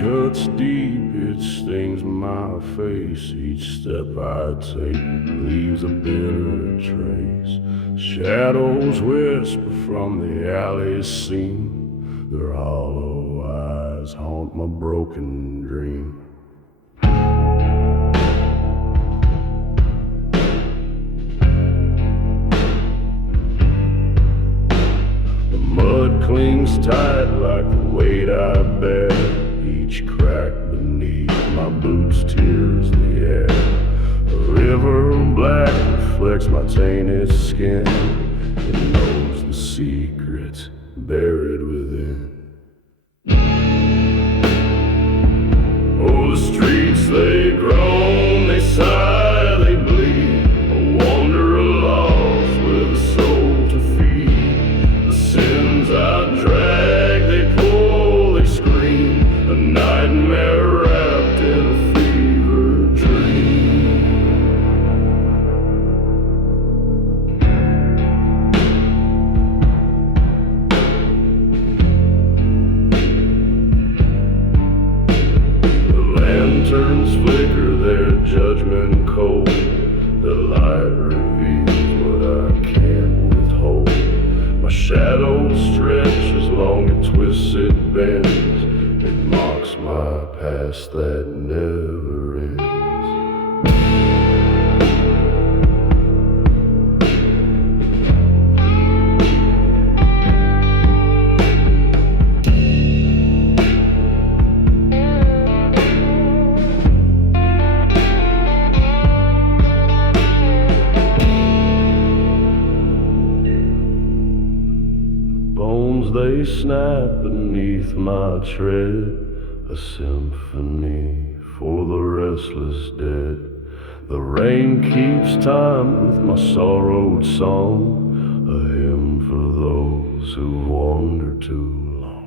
cuts deep, it stings my face. Each step I take leaves a bitter trace. Shadows whisper from the alley scene. Their hollow eyes haunt my broken dream. The mud clings tight like the weight I bear. Each crack beneath my boots tears the air. A river black reflects my tainted skin. It knows the secrets buried within. Oh, the streets they groan, they sigh, they bleed. A wanderer lost with a soul to feed. The sins I drag, they pull, they scream. A nightmare wrapped in a fever dream. The lanterns flicker their judgment cold. The light reveals what I can't withhold. My shadow stretches long, it twists, it bends. It mocks my past that never ends. Bones they snap beneath my tread. A symphony for the restless dead. The rain keeps time with my sorrowed song. A hymn for those who wandered too long.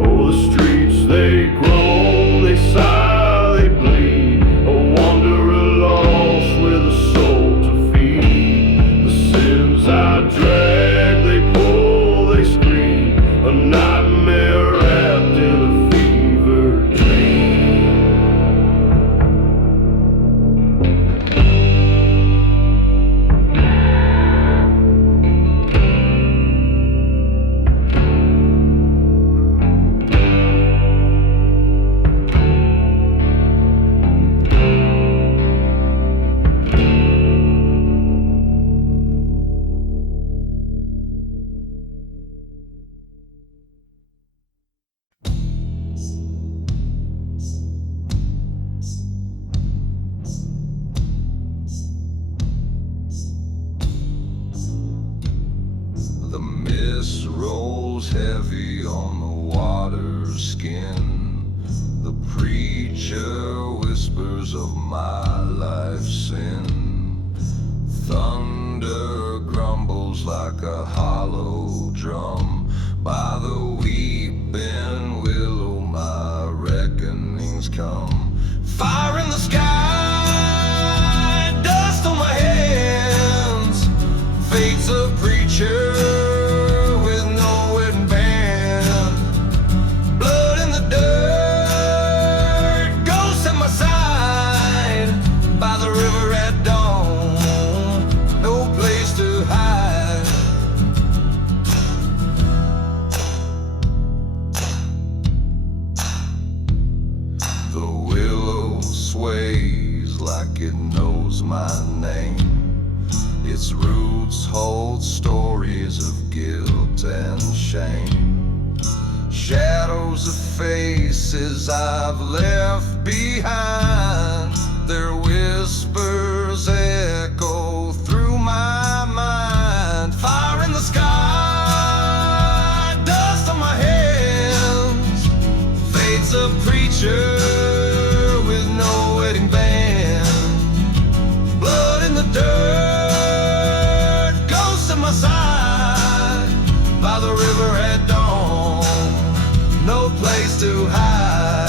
Oh, the streets they groan, they sigh, they bleed. A wanderer lost with a soul to feed. The sins I drag, they pull, they scream. A nightmare wrapped in a fever dream. The mist rolls heavy on the water's skin. The preacher whispers of my life's sin. Thunder grumbles like a hollow drum. By the weeping willow my reckonings come. Fire in the sky, dust on my hands. Fate's a preacher with no wedding band. Blood in the dirt, ghosts at my side. By the river at dawn, no place to hide. The willow sways like it knows my name. Its roots hold stories of guilt and shame. Shadows of faces I've left behind. Their whispers echo through my mind. Fire in the sky, dust on my hands. Fate's a preacher with no wedding band. Blood in the dirt, ghosts at my side. By the river at dawn, no place to hide.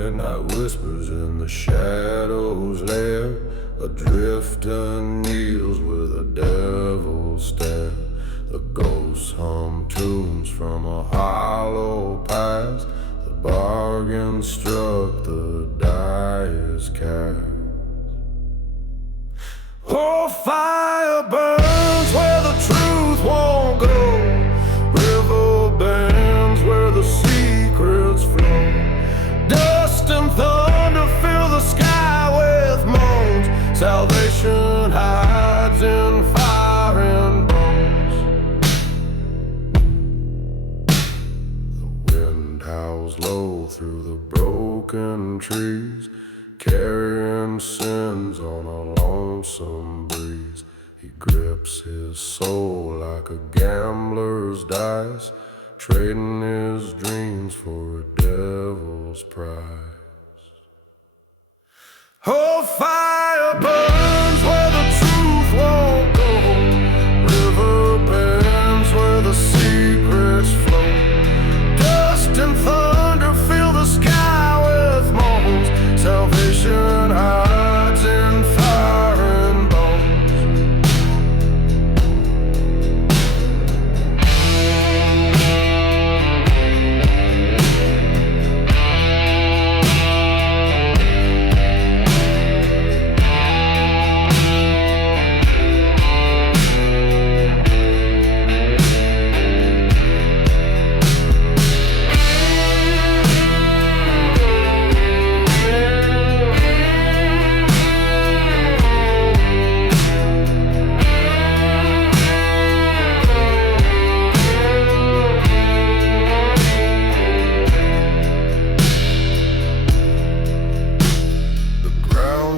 Midnight whispers in the shadows lair. A drifter kneels with a devil's stare. The ghosts hum tunes from a hollow past. The bargain struck, the die is cast. Oh, fire burns where the truth won't go. River bends where the secrets flow. Dust and thunder fill the sky with moans. Salvation hides in fire and bones. The wind howls low through the broken trees, carrying sins on a lonesome breeze. He grips his soul like a gambler's dice, trading his dreams for a devil's prize. Oh, fire burns where the truth won't go. River bends where the secrets flow. Dust and thunder fill the sky with moans. Salvation hides in fire and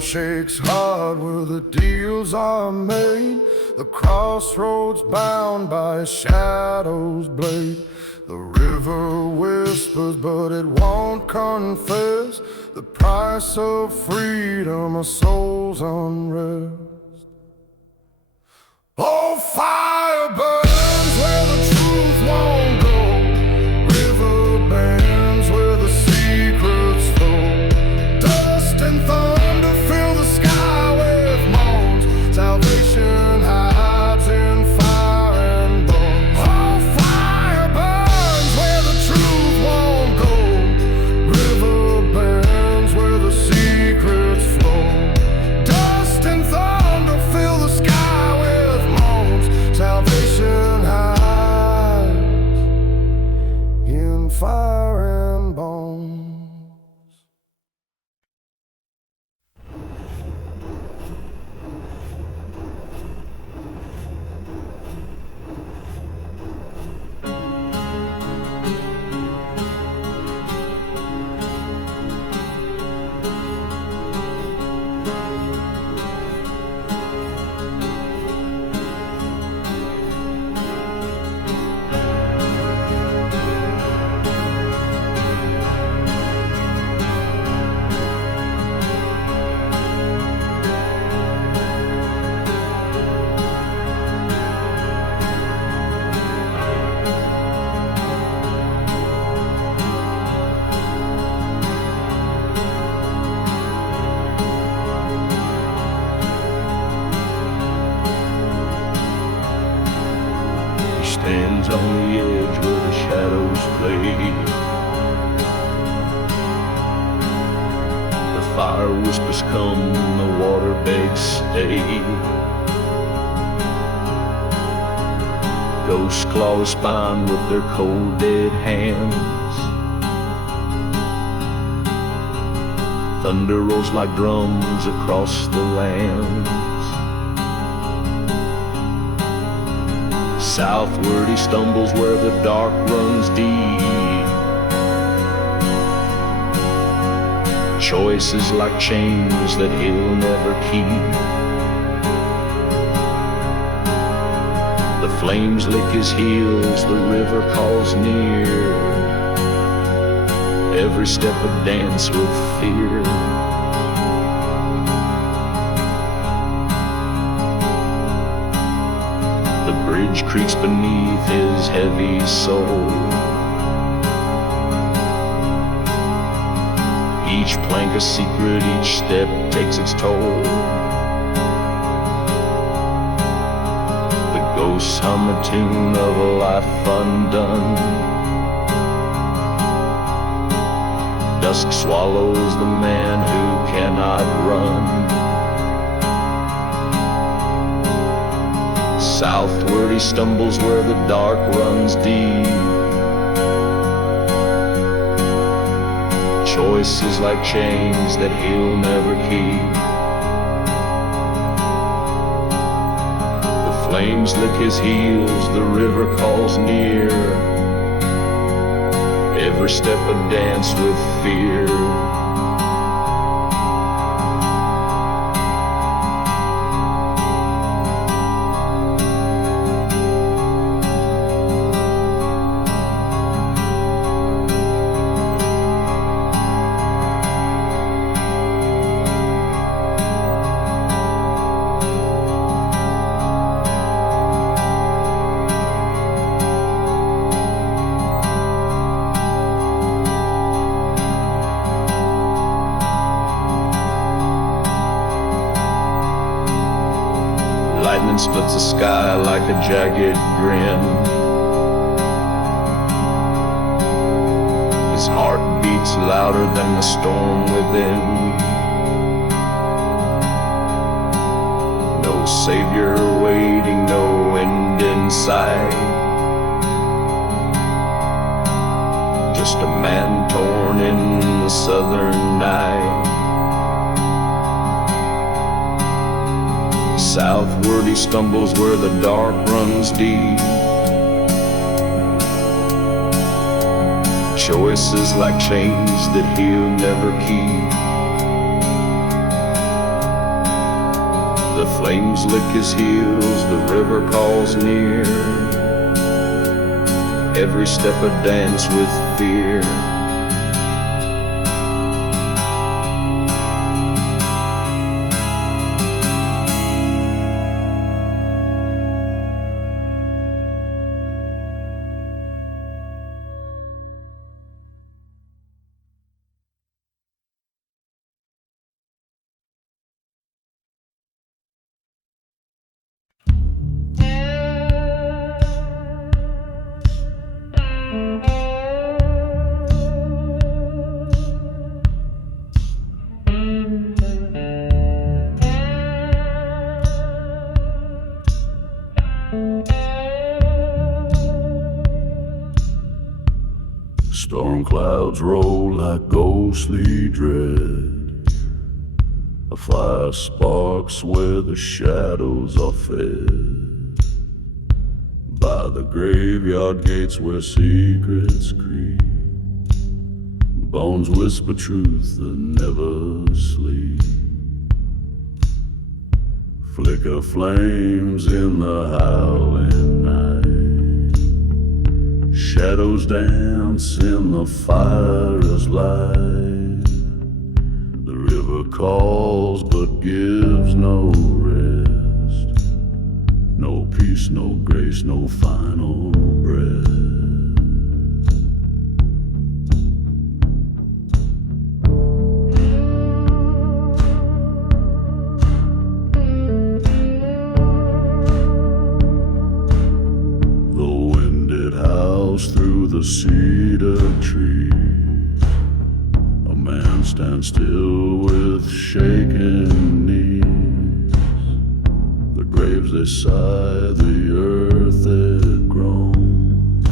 shakes hard where the deals are made. The crossroads bound by a shadow's blade. The river whispers but it won't confess the price of freedom, a soul's unrest. Oh, fire burns where the truth won't go. River bends where the secrets flow. Dust and thunder fill the sky with moans. Salvation hides in fire and bones. Oh, fire burns where the truth won't go. River bends where the secrets flow. Dust and thunder fill the sky with moans. Salvation hides in fire and bones. Stands on the edge where the shadows play. The fire whispers come, the water begs stay. Ghosts claw the spine with their cold dead hands. Thunder rolls like drums across the lands. Southward he stumbles where the dark runs deep. Choices like chains that he'll never keep. The flames lick his heels, the river calls near. Every step a dance with fear. The bridge creaks beneath his heavy soul. He Each plank a secret, each step takes its toll. The ghosts hum a tune of a life undone. Dusk swallows the man who cannot run. Southward he stumbles where the dark runs deep. Choices like chains that he'll never keep. The flames lick his heels, the river calls near. Every step a dance with fear. Lightning splits the sky like a jagged grin. His heart beats louder than the storm within. No savior waiting, no end in sight. Just a man torn in the southern night. Southward he stumbles where the dark runs deep. Choices like chains that he'll never keep. The flames lick his heels, the river calls near. Every step a dance with fear. Storm clouds roll like ghostly dread. A fire sparks where the shadows are fed. By the graveyard gates where secrets creep. Bones whisper truth that never sleep. Flicker flames in the howling night. Shadows dance in the fire's light. The river calls but gives no rest. No peace, no grace, no final breath. Through the cedar trees, a man stands still with shaking knees. The graves they sigh, the earth it groans.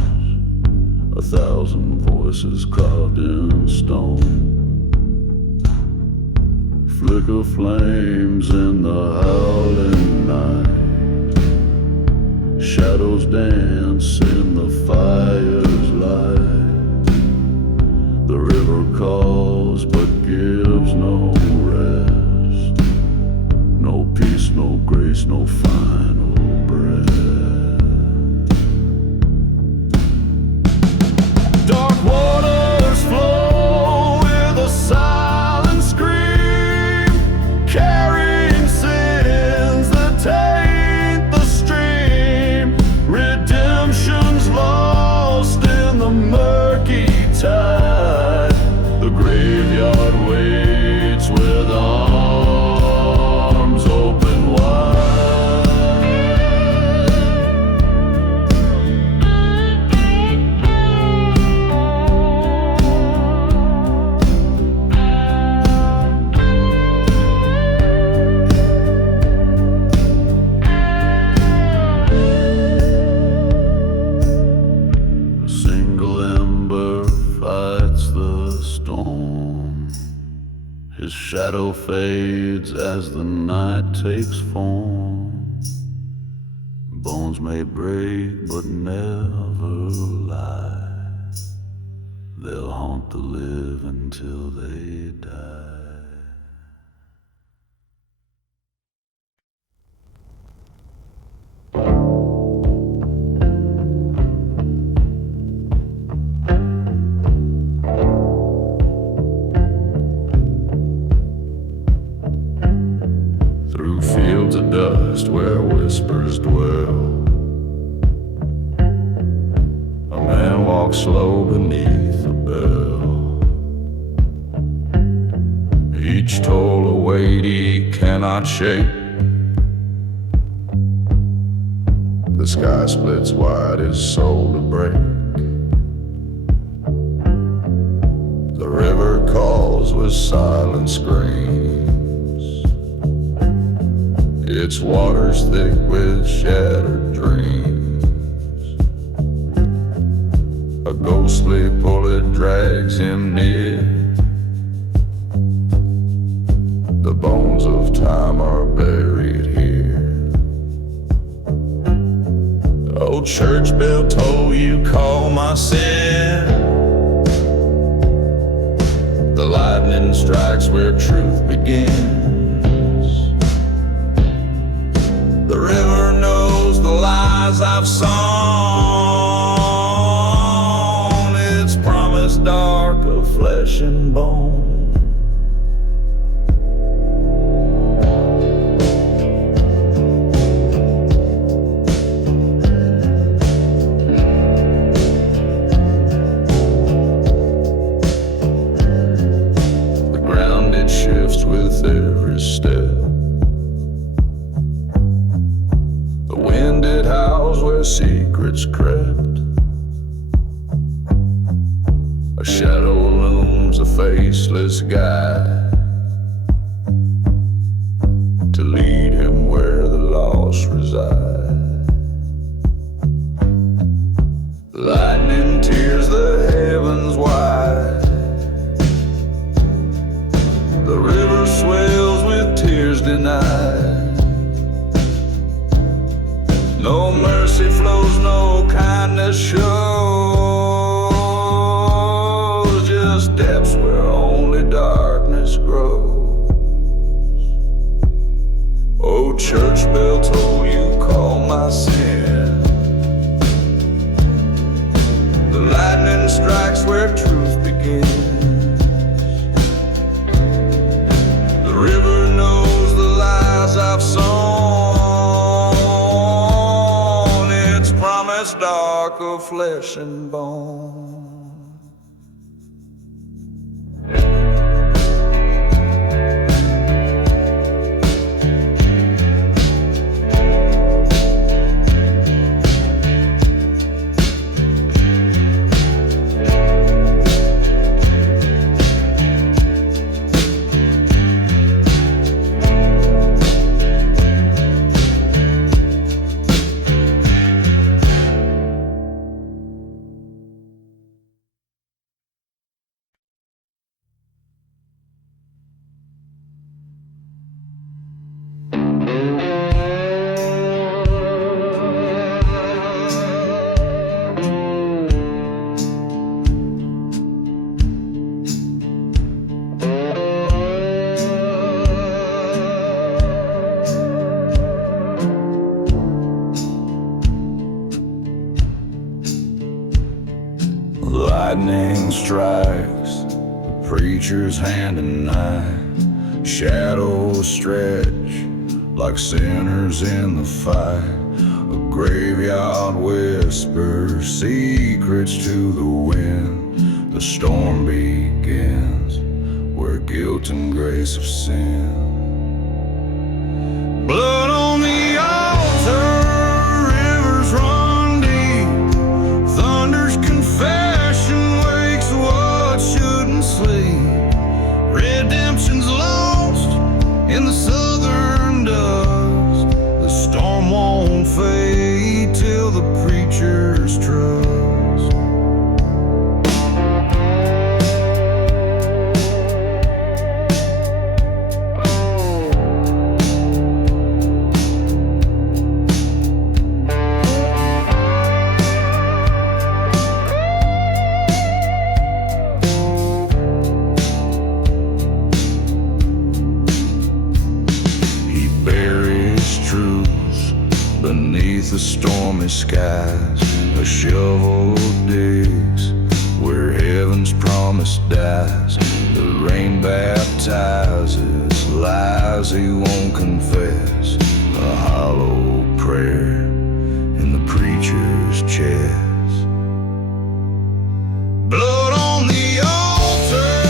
1,000 voices carved in stone. Flicker flames in the howling night. Shadows dance in the fire's light. The river calls but gives no rest. No peace, no grace, no final breath. Dark waters flow with a silent scream, carrying sins that taint the stream. Redemption's lost in the murky tide. The graveyard waits His shadow fades as the night takes form. Bones may break but never lie. They'll haunt the living till they die. Through fields of dust where whispers dwell, a man walks slow beneath a bell. Each toll a weight he cannot shake. The sky splits wide, his soul to break. The river calls with silent screams. Its waters thick with shattered dreams. A ghostly bullet drags him near. The bones of time are buried here. Old church bell toll, you call my sin. The lightning strikes where truth begins. The river knows the lies I've sown. Its promise dark of flesh and bone. The ground it shifts with every step. It howls where secrets crept. A shadow looms, a faceless guide, to lead him where the lost reside. Lightning tears the heavens wide. The river swells with tears denied. No mercy flows, no kindness shows. Just depths where only darkness grows. Oh, church bell toll, you call my sin. The lightning strikes where truth begins. The river knows the lies I've sown. Dark of flesh and bone. Lightning strikes the preacher's hand and knife. Shadows stretch like sinners in the fight. A graveyard whispers secrets to the wind. The storm begins where guilt and grace have sinned. Blood on the altar, rivers run deep. Thunder's confession wakes what shouldn't sleep. Redemption's lost in the southern dust. The storm won't fade till the preacher's trust. the stormy skies, a shovel digs where heaven's promise dies. The rain baptizes lies he won't confess, a hollow prayer in the preacher's chest. Blood on the altar,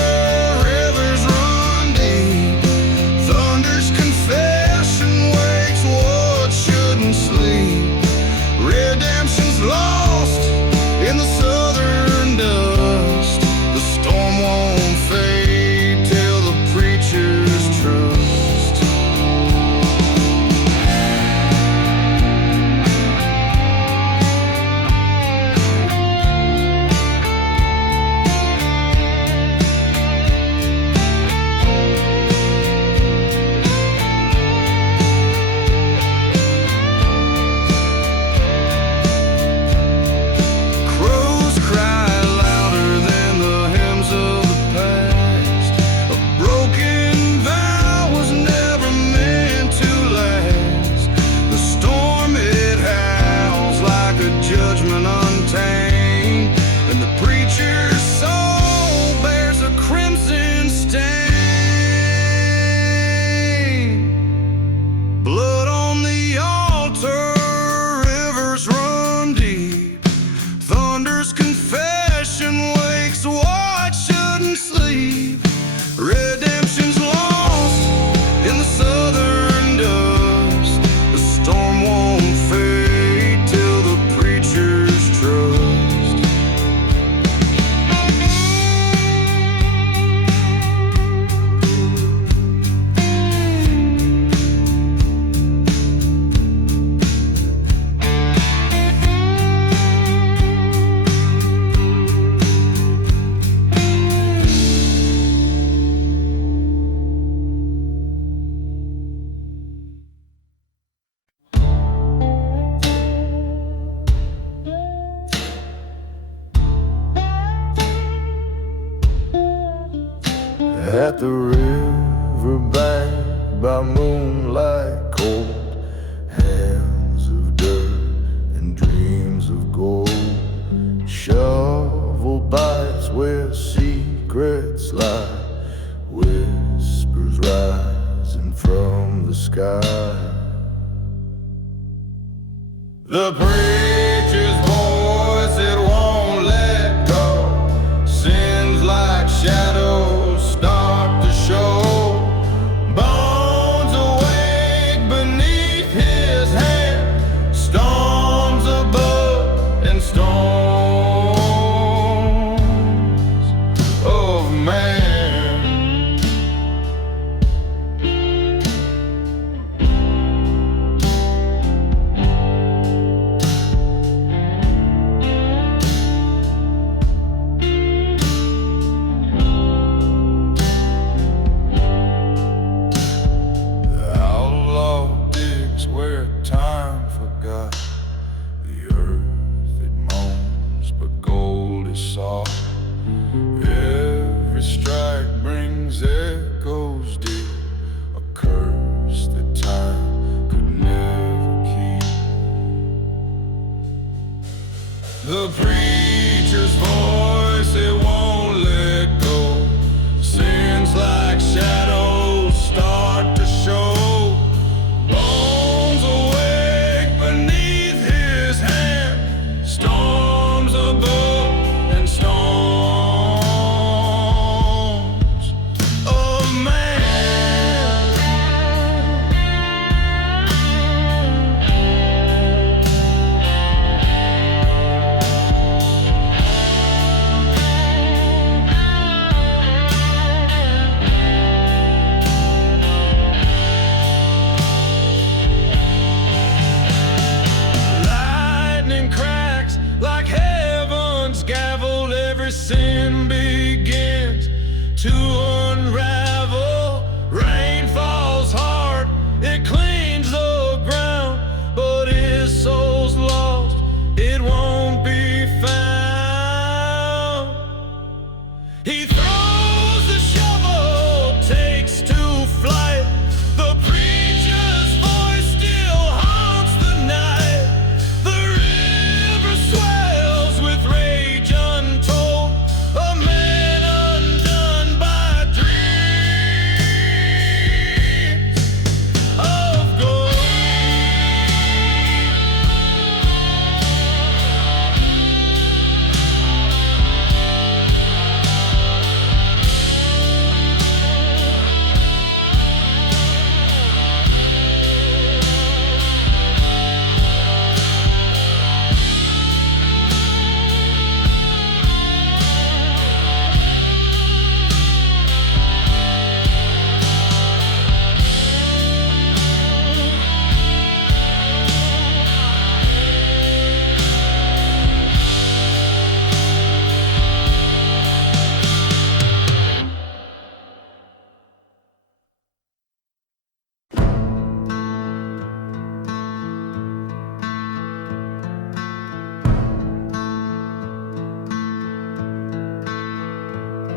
rivers run deep. Thunder's confession wakes what shouldn't sleep. Redemption's lost in the southern dust. The storm won't fade till the preacher's trust. Crows cry louder than the hymns of the past. A broken vow was never meant to last. The storm it howls like a judgment untamed, and the preacher's soul bears a crimson stain. Blood on the altar, rivers run deep. Thunder's confession wakes what shouldn't sleep. Redemption's lost in the southern dust. The storm won't fade till the preacher's trust. At the riverbank by moonlight cold, hands of dirt and dreams of gold, shovel bites where secrets lie, whispers rising from the sky. The preacher's voice, it won't let go. Sins like shadows start to show. Bones awake beneath his hand. Storms above and storms of man. The outlaw digs where time forgot. The earth it moans, but gold is soft. Every strike brings echoes deep, a curse that time could never keep. The preacher's voice, it won't let go. Sins like shadows start to show. Bones awake beneath his hand. Storms above and storms of man. Lightning cracks like heaven's gavel. Every sin begins to unravel. Rain falls hard, it cleans the ground, but his soul's lost, it won't be found. He throws the shovel, takes to flight. The preacher's voice still haunts the night.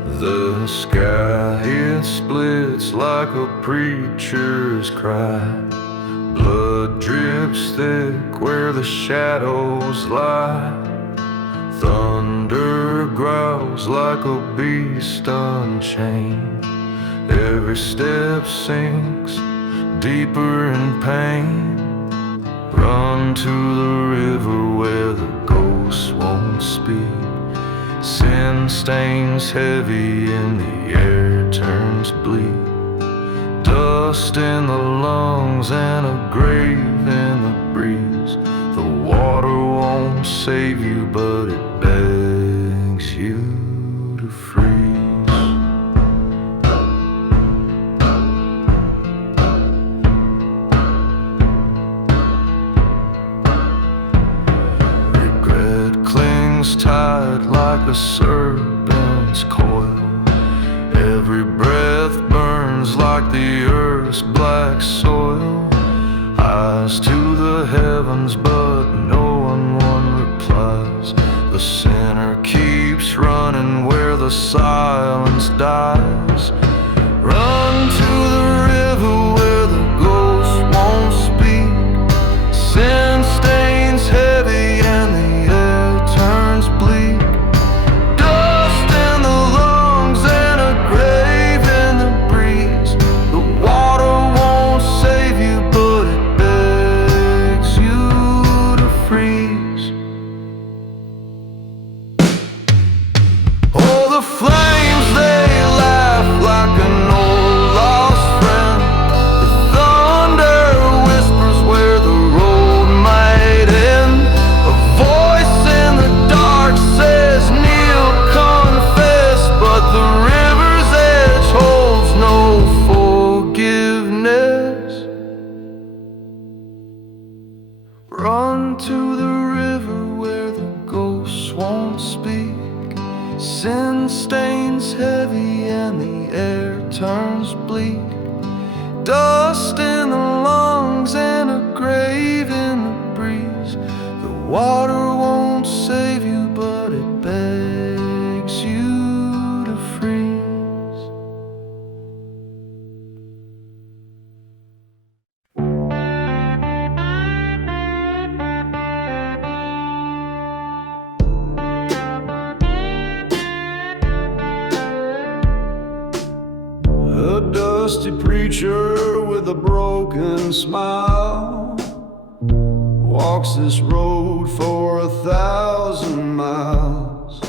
The sky, it splits like a preacher's cry. Blood drips thick where the shadows lie. Thunder growls like a beast unchained. Every step sinks deeper in pain. Run to the river where the ghosts won't speak. Sin stains heavy and the air turns bleak. Dust in the lungs and a grave in the breeze. The water won't save you, but it begs you to freeze. Regret clings tight like a serpent's coil. Every breath burns like the earth's black soil. Eyes to the heavens, but no one replies. The sinner keeps running where the silence dies. Run to the river where the ghosts won't speak. Sin stains heavy and the air turns bleak. Dust in the lungs and a grave in the breeze. The water won't save you, but it begs you to freeze. Oh, the flames, they laugh like an old lost friend. The thunder whispers where the road might end. A voice in the dark says, kneel, confess, but the river's edge holds no forgiveness. Run to the river where the ghosts won't speak. Sin stains heavy and the air turns bleak. Dust in the lungs and a grave in the breeze. The water won't save you, but it begs you to freeze. A dusty preacher with a broken smile walks this road for 1,000 miles.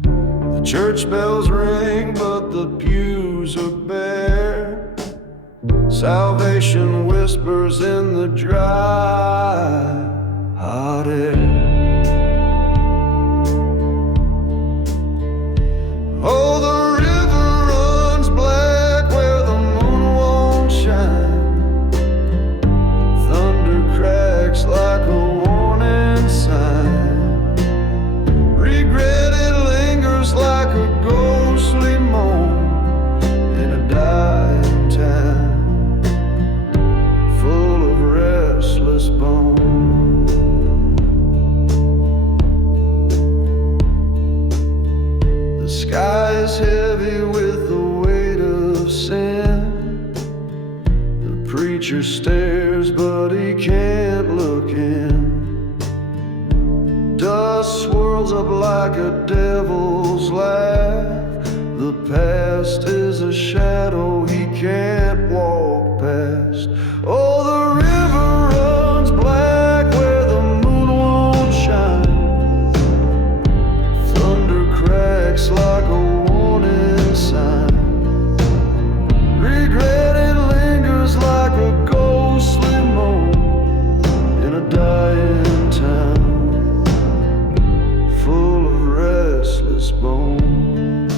The church bells ring, but the pews are bare. Salvation whispers in the dry, hot air. Oh, the river runs black where the moon won't shine. Thunder cracks like a warning sign. Regret, it lingers like a ghostly moan in a dying town full of restless bones. The sky is heavy with the weight of sin. The preacher stares, but he can't look in. Dust swirls up like a devil's laugh. The past is a shadow he can't walk past. Oh, the river runs black where the moon won't shine. Thunder cracks like a warning sign. Regret, it lingers like a ghostly moan in a dying town full of restless bones.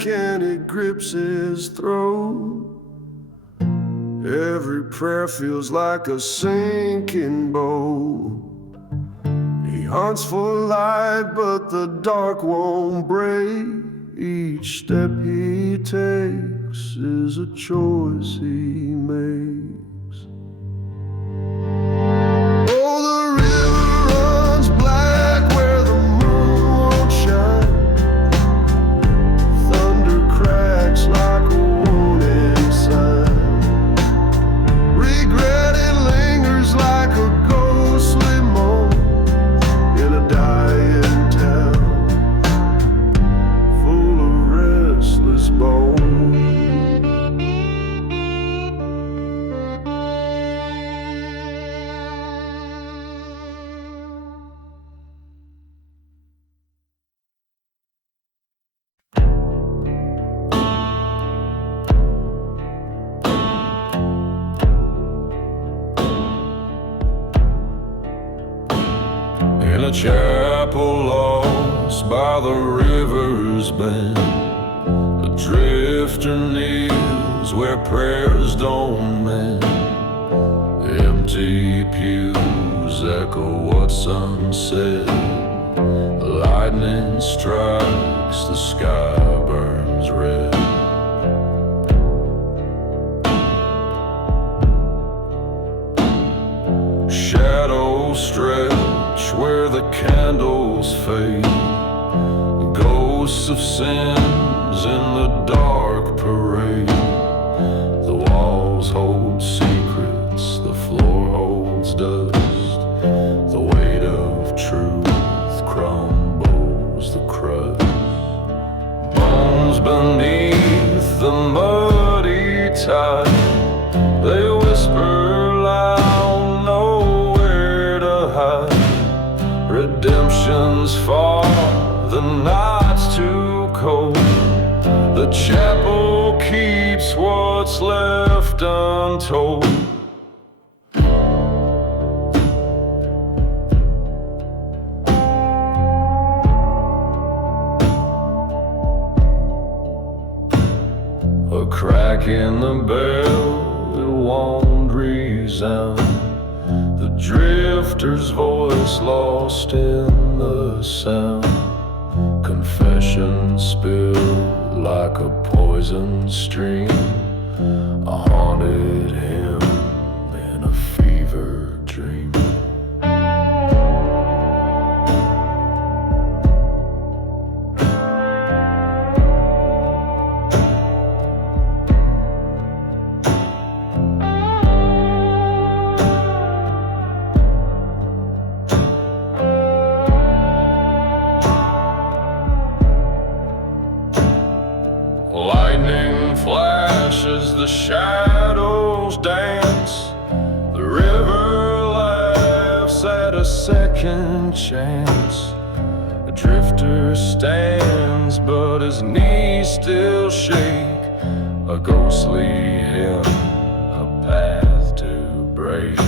neck and it grips his throat. Every prayer feels like a sinking boat. He hunts for light, but the dark won't break. Each step he takes is a choice he makes. Oh, the river runs black where the moon won't shine. Thunder cracks like a warning sign. Regret it lingers like a ghostly moan in a dying town full of restless bones. In a chapel lost by the river's bend, a drifter kneels where prayers don't mend. Empty pews echo what's unsaid. Lightning strikes, the sky burns red. Shadows stretch where the candles fade. Ghosts of sins in the dark parade. The walls hold secrets, the floor holds dust. The weight of truth crumbles the crust. Bones beneath the muddy tide, they whisper loud, nowhere to hide. Redemption's far, the night's too cold. The chapel keeps what's left untold. A crack in the bell, it won't resound. The drifter's voice lost in the sound. Confession spilled like a poison stream. A haunted hymn in a fever dream. Lightning flashes, the shadows dance. The river laughs at a second chance. A drifter stands, but his knees still shake. A ghostly hymn, a path to break.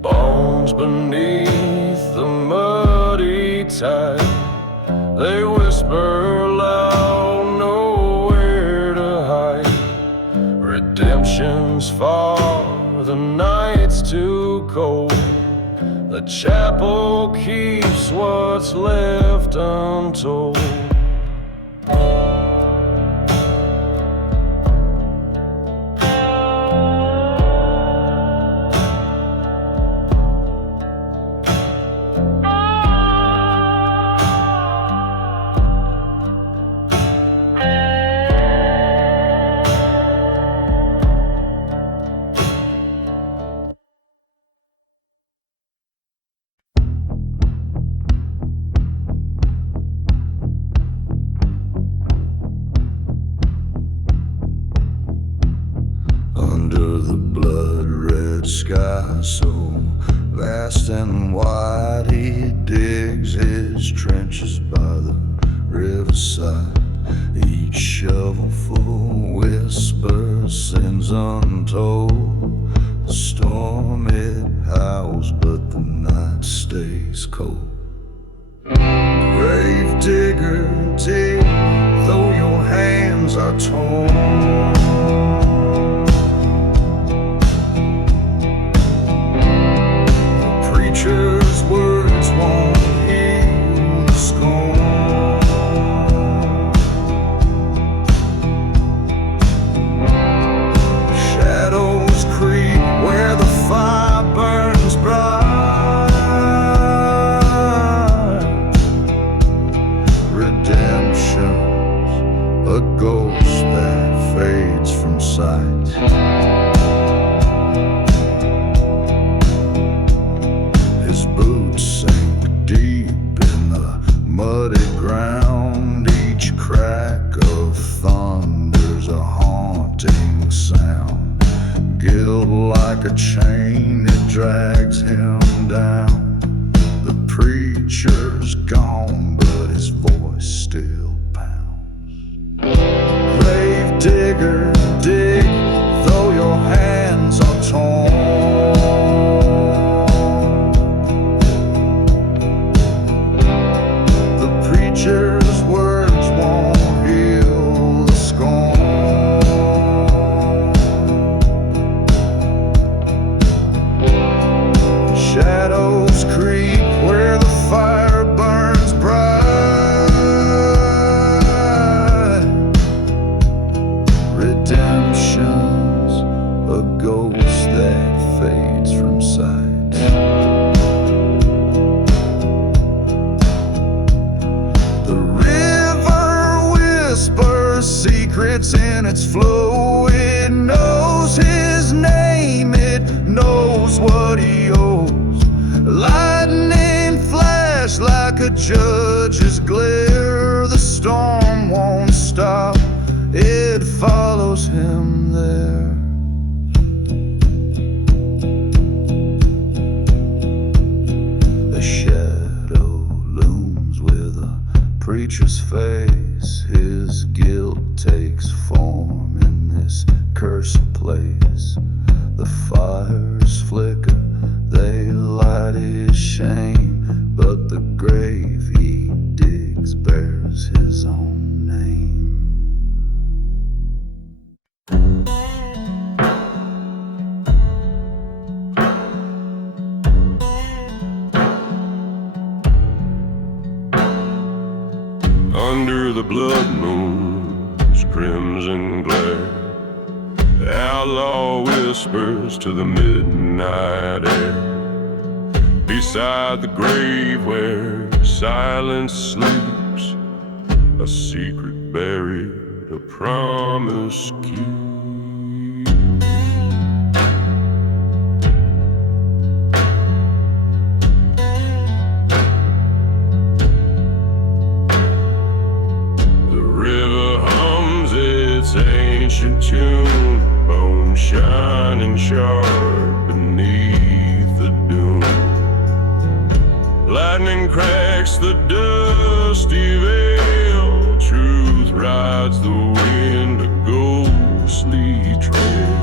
Bones beneath the muddy tide, they whisper loud, nowhere to hide. Redemption's far, the night's too cold. The chapel keeps what's left untold. Under the blood-red sky so vast and wide, he digs his trenches by the riverside. Each shovelful whisper sends untold. The storm it howls, but the night stays cold. Grave digger, dig though your are torn. The preacher's words won't heal the scorn. Shadows creep where the fire burns bright. A ghost that fades from sight. His boots sink deep in the muddy ground. Each crack of thunder's a haunting sound. Guilt like a chain, it drags him down. The preacher's gone, but his voice still digger, dig, though your hands are torn. The preacher's words won't heal the scorn. Shadows creep where the fire burns bright. Redemption's a ghost that fades from sight. The river whispers secrets in its flow. It knows his name, it knows what he owes. Lightning flash like a judge's glare. The storm won't stop, it follows him there. A shadow looms with a preacher's face. His guilt takes form in this cursed place. The fires flicker, they light his shame, but the grave he digs bears his own name. Under the blood moon's crimson glare, outlaw whispers to the midnight air. Beside the grave where silence sleeps, a secret buried, a promise keep. Ancient tune, bone shining sharp beneath the dune. Lightning cracks the dusty veil. Truth rides the wind, a ghostly trail.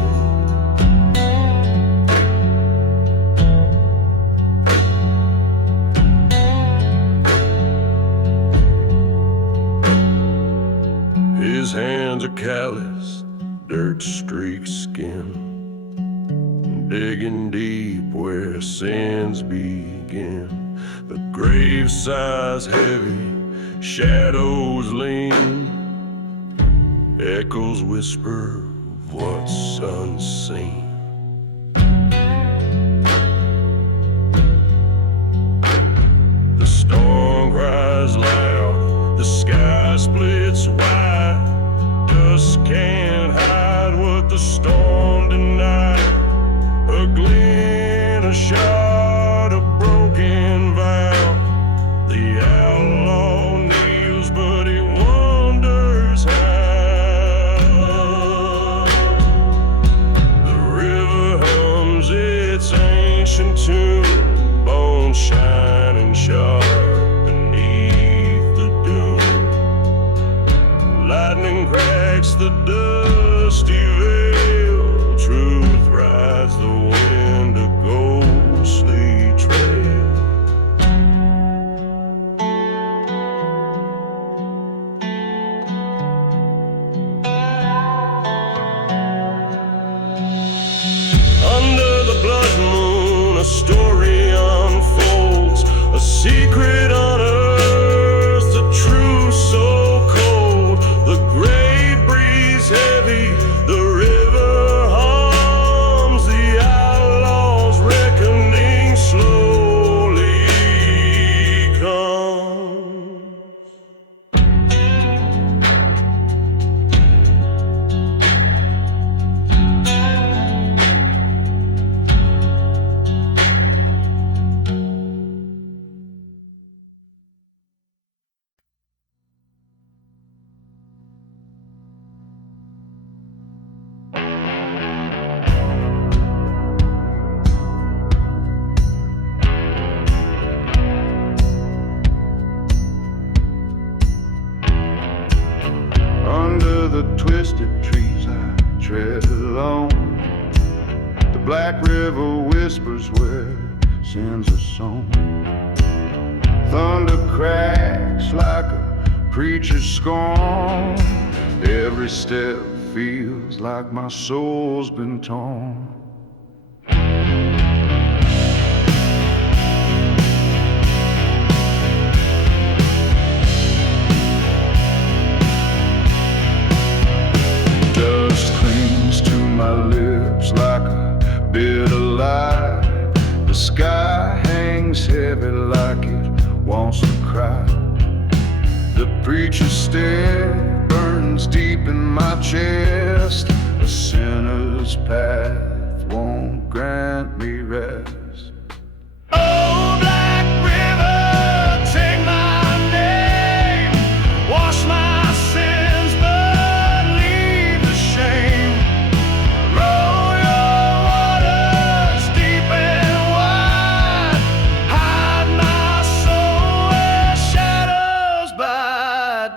His hands are calloused, dirt-streaked skin, digging deep where sins begin. The grave sighs heavy, shadows lean, echoes whisper of what's unseen. The storm cries loud, the sky splits wide. Dust can't hide what the storm denied. A glint, a shot, a broken vow. The outlaw kneels, but he wonders how. The river hums its ancient tune, bones shining sharp beneath the dune. Lightning cracks the dusty veil. Truth rides the wind, a ghostly trail. secret unearthed, the truth so cold, the great breeze heavy, the river hums, the outlaws' reckoning slowly comes. Under the twisted trees I tread alone. The black river whispers where sins are sown. Thunder cracks like a preacher's scorn. Every step feels like my soul's been torn. Dust clings to my lips like a bitter lie. The sky hangs heavy like it wants to cry. The preacher's stare burns deep in my chest. A sinner's path won't grant me rest. Oh, black river, take my name, wash my sins, but leave the shame. Roll your waters deep and wide, hide my soul where shadows bide.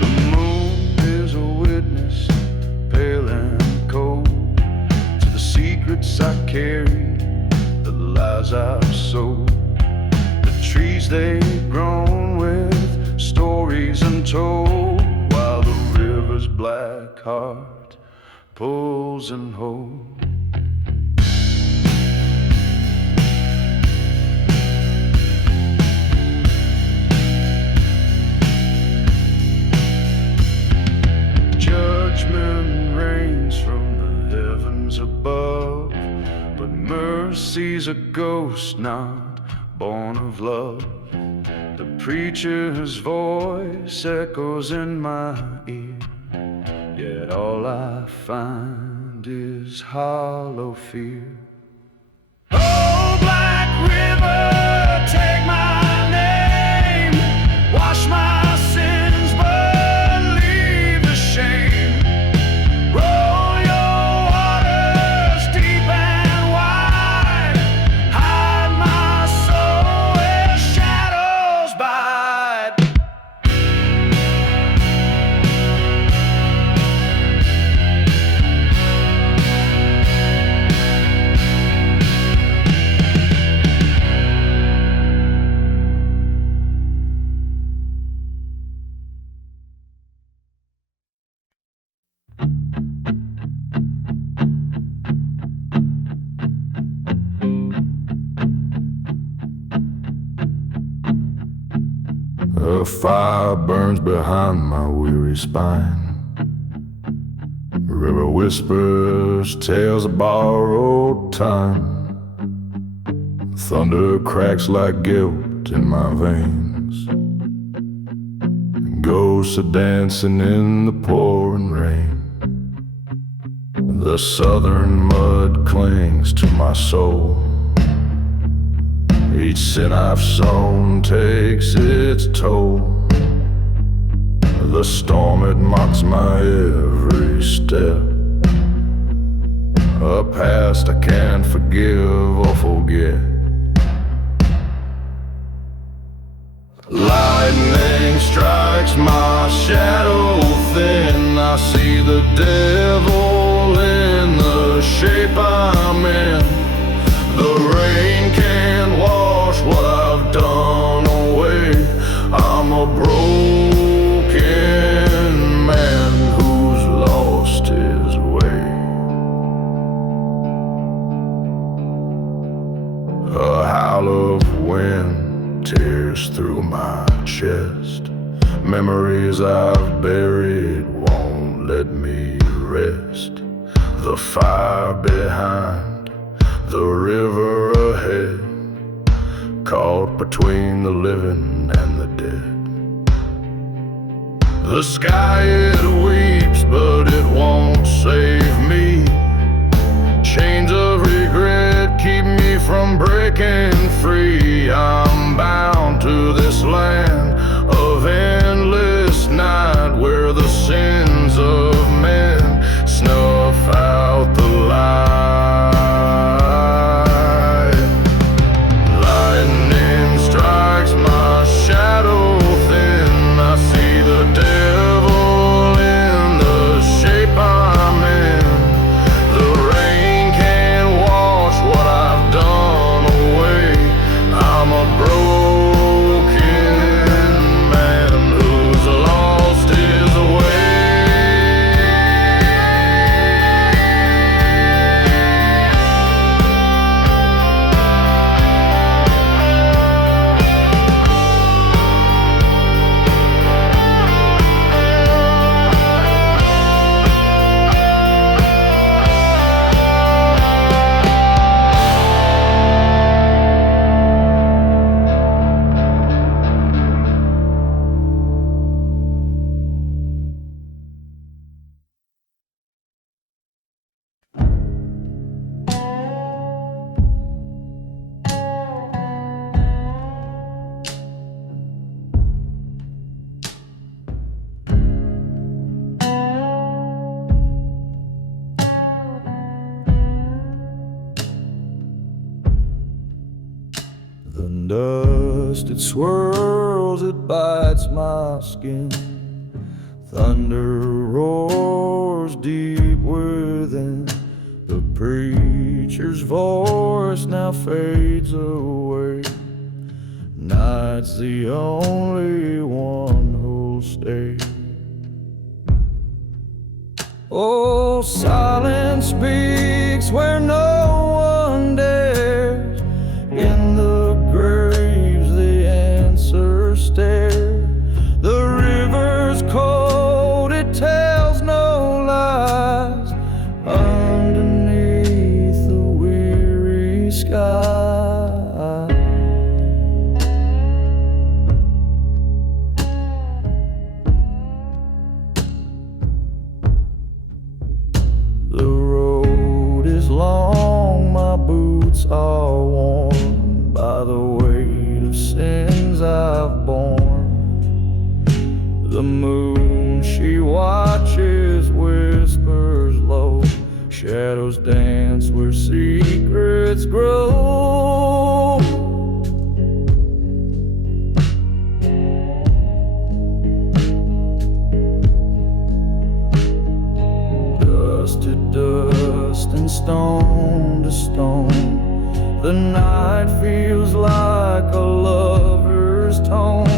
The moon is a witness, pale and cold, to the secrets I carry, the lies I've sold. The trees they've grown with stories untold, while the river's black heart pulls and holds. Judgment rains from the heavens above, but mercy's a ghost not born of love. The preacher's voice echoes in my ear, yet all I find is hollow fear. Oh, black river, take my name, wash my sins, but leave the shame. Roll your waters deep and wide, hide my soul where shadows bide. A fire burns behind my weary spine. River whispers tales of borrowed time. Thunder cracks like guilt in my veins. Ghosts are dancing in the pouring rain. The southern mud clings to my soul. Each sin I've sown takes its toll. The storm, it mocks my every step. A past I can't forgive or forget. Lightning strikes my shadow thin. I see the devil in the shape I'm in. The rain can't wash what I've done away. I'm a broken man. Memories I've buried won't let me rest. The fire behind, the river ahead, caught between the living and the dead. The sky it weeps, but it won't save me. Chains of regret keep me from breaking free. I'm bound to this land of endless night, where the sins of men snuff out the light. Lightning strikes my shadow thin. I see the devil in the shape I'm in. The rain can't wash what I've done away. I'm a broken man who's lost his way. The dust, it swirls, it bites my skin. Thunder roars deep within. The preacher's voice now fades away. Night's the only one who'll stay. Oh, silence speaks where no one dares. In the graves the answers stare. The river's cold, it tells no lies. Underneath the weary sky, the road is long, my boots are worn by the weight of sins I've borne. The moon, she watches, whispers low. Shadows dance where secrets grow. Dust to dust and stone to stone, the night feels like a lover's tone.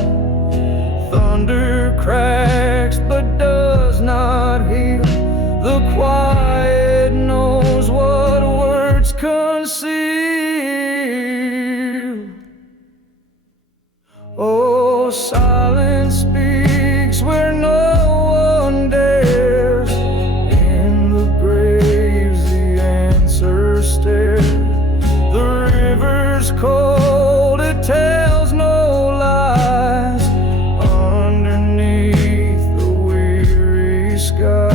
Thunder cracks but does not heal. The quiet knows what words conceal. Oh, silence speaks where no one dares. In the graves the answers stare. The river's cold, it tells no lies. Underneath the weary sky,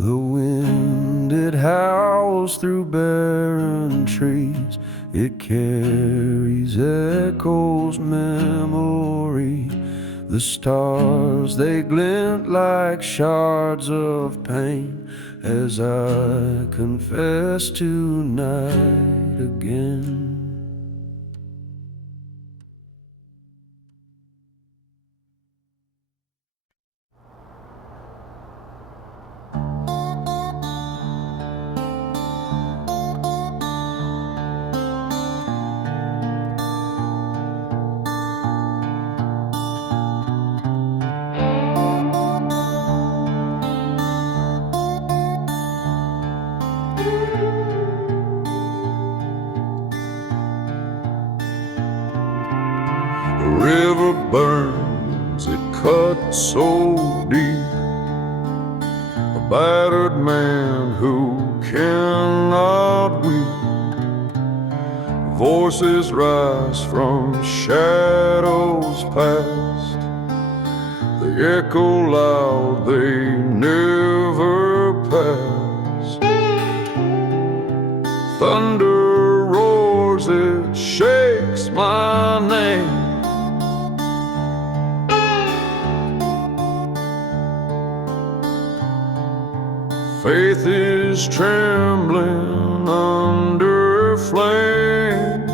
the wind, it howls through barren trees. It carries echoes, memory. The stars, they glint like shards of pain as I confess tonight again. The river burns, it cuts so deep. A battered man who cannot weep. Voices rise from shadows past. They echo loud, they never pass. Thunder roars, it shakes my name. Faith is trembling under flame.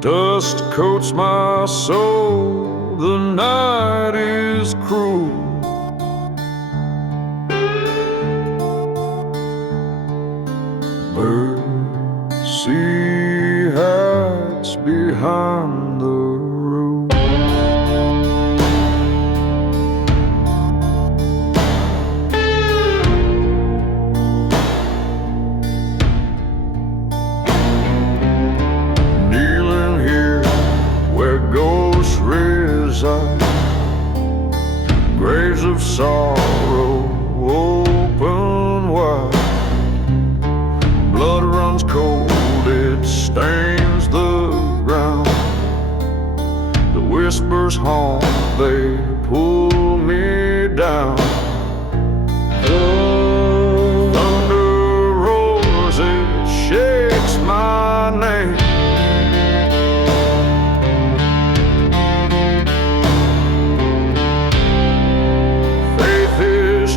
Dust coats my soul, the night is cruel. Mercy hides behind the roof. Graves of sorrow open wide. Blood runs cold, it stains the ground. The whispers haunt, they pull me down. Thunder roars, it shakes my name.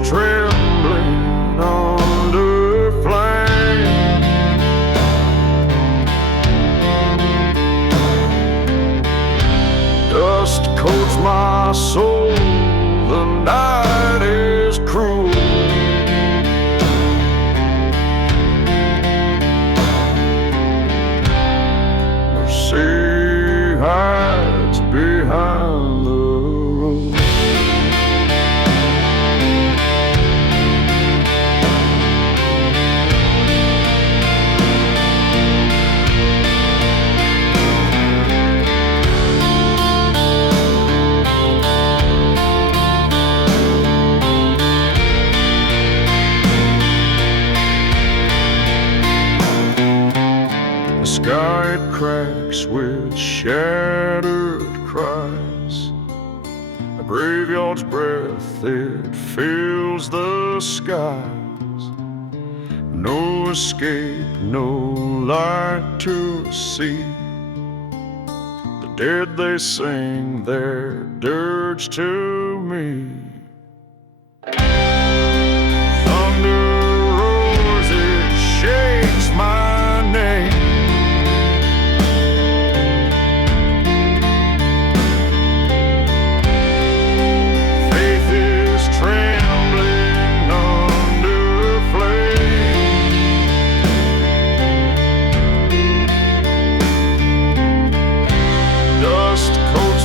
Trembling under flame. Dust coats my soul, the night is cruel. Mercy hides behind the road. The sky it cracks with shattered cries. A graveyard's breath, it fills the skies. No escape, no light to see. The dead, they sing their dirge to me. Thunder roars, it shakes my name.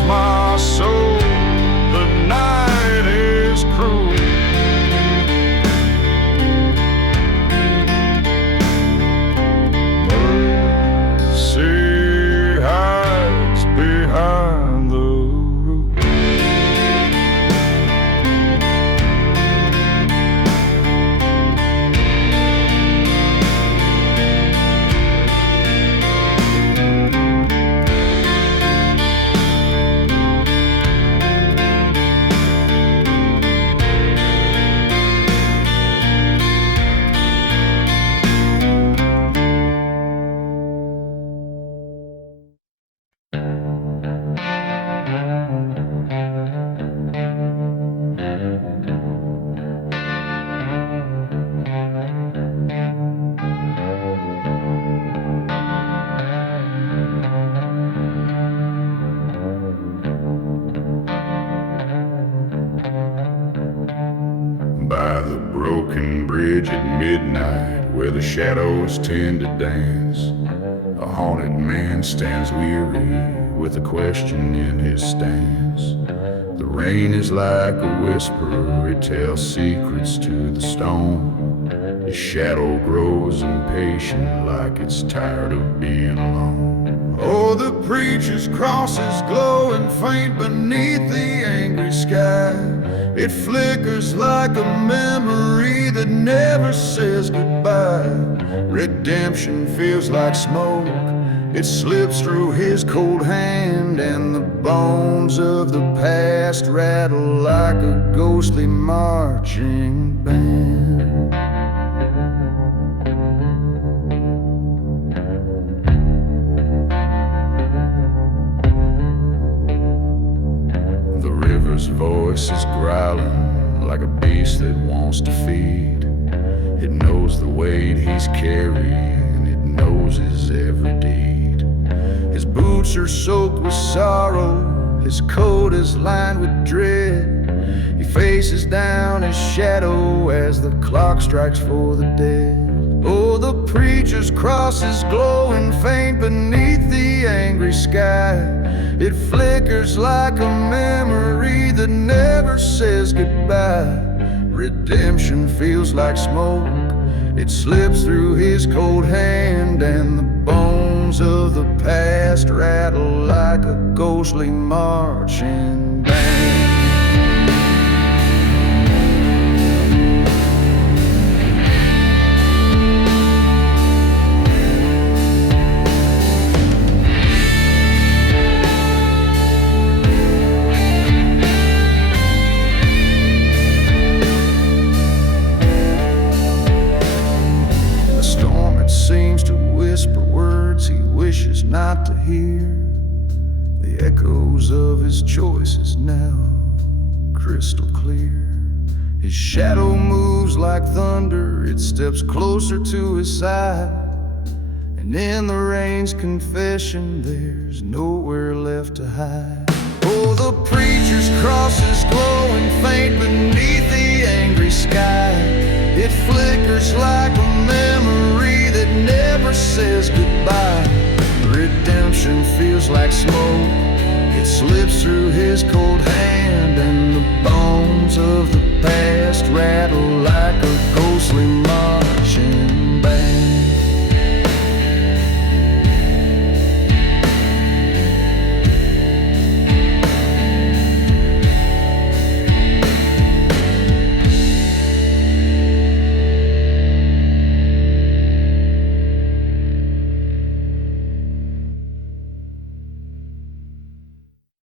My soul, the night is night where the shadows tend to dance. A haunted man stands weary with a question in his stance. The rain is like a whisper, it tells secrets to the stone. His shadow grows impatient like it's tired of being alone. Oh, the preacher's cross is glowing faint beneath the angry sky. It flickers like a memory that never says goodbye. Redemption feels like smoke, it slips through his cold hand, and the bones of the past rattle like a ghostly marching band. The river's voice is growling like a beast that wants to feed. It knows the weight he's carrying, it knows his every deed. His boots are soaked with sorrow, his coat is lined with dread. He faces down his shadow as the clock strikes for the dead. Oh, the preacher's cross is glowing faint beneath the angry sky. It flickers like a memory that never says goodbye. Redemption feels like smoke, it slips through his cold hand, and the bones of the past rattle like a ghostly marching band. Seems to whisper words he wishes not to hear. The echoes of his choices now crystal clear. His shadow moves like thunder, it steps closer to his side. And in the rain's confession, there's nowhere left to hide. Oh, the preacher's cross is glowing faint beneath the angry sky. It flickers like a memory that never says goodbye. Redemption feels like smoke, it slips through his cold hand, and the bones of the past rattle